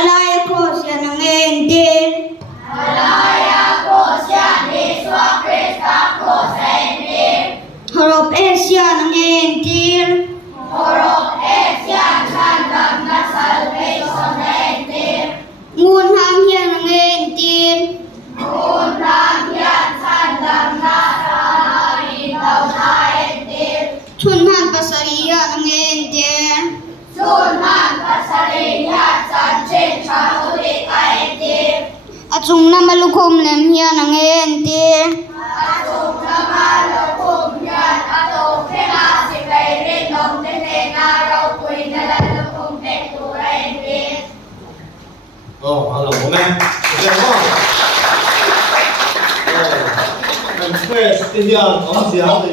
Alaya ko siya ng entil. Huruf S yan ang entil. Ngunhang yan ang entil. Chunhan pasariya ang entil. At sung na malukom nem yan ang entil.好了，我们别忘了，很快定掉好几样的。